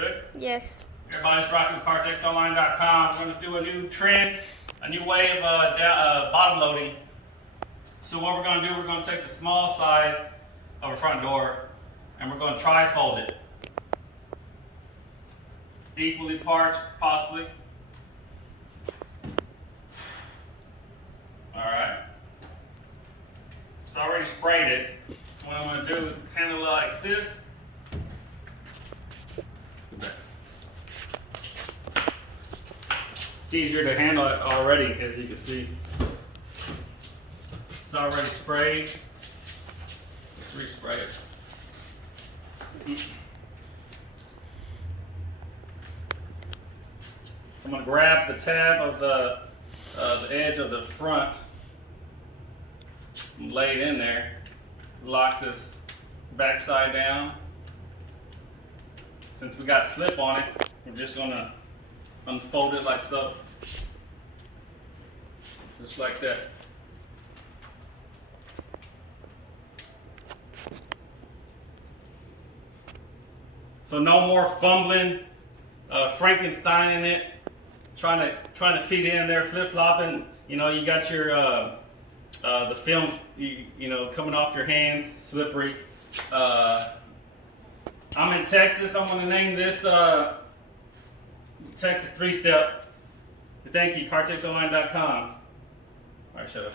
Good? Yes. Everybody, it's Roque with CarTexOnline.com. We're going to do a new trend, a new way of bottom loading. So what we're going to do, we're going to take the small side of our front door and we're going to tri-fold it. Equally parts, possibly. Alright. It's already sprayed it. What I'm going to do is handle it like this. It's easier to handle it already, as you can see. It's already sprayed. Let's respray it. So I'm going to grab the tab of the edge of the front and lay it in there. Lock this back side down. Since we got slip on it, we're just going to unfold it like so. Just like that. So no more fumbling, Frankenstein in it, trying to feed it in there, flip flopping. You know, you got your the films, you know, coming off your hands, slippery. I'm in Texas. I'm going to name this Texas 3-step. Thank you, CarTexOnline.com. All right, shut up.